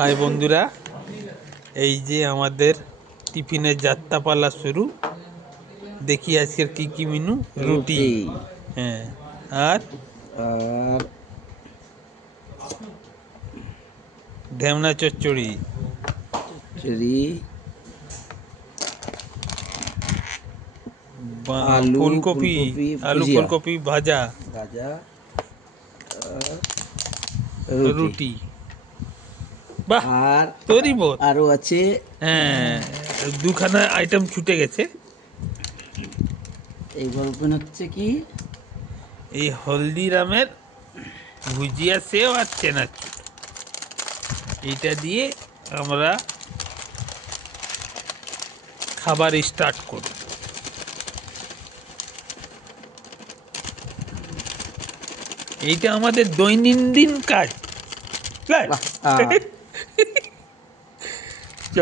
High বন্ধুরা, এই যে আমাদের টিফিনের যাত্রাপালা শুরু। দেখি আজকের কি কি মেনু। রুটি, হ্যাঁ, আর আর ঢেমনা চচ্চড়ি, চচ্চড়ি, আলু ফুলকপি, আলু ভুজিয়া, ফুলকপি ভাজা, ভাজা, রুটি। বাহ, আর তৈরি বোধ। আরও আছে। হ্যাঁ, দুখানা আইটেম ছুটে গেছে। এইবার ওপেন হচ্ছে কি, এই হলদিরামের ভুজিয়া, সেও আর চেনাচুর। এইটা দিয়ে আমরা খাবার স্টার্ট করব। এইটা আমাদের দৈনন্দিন কাজ। বাহ, চ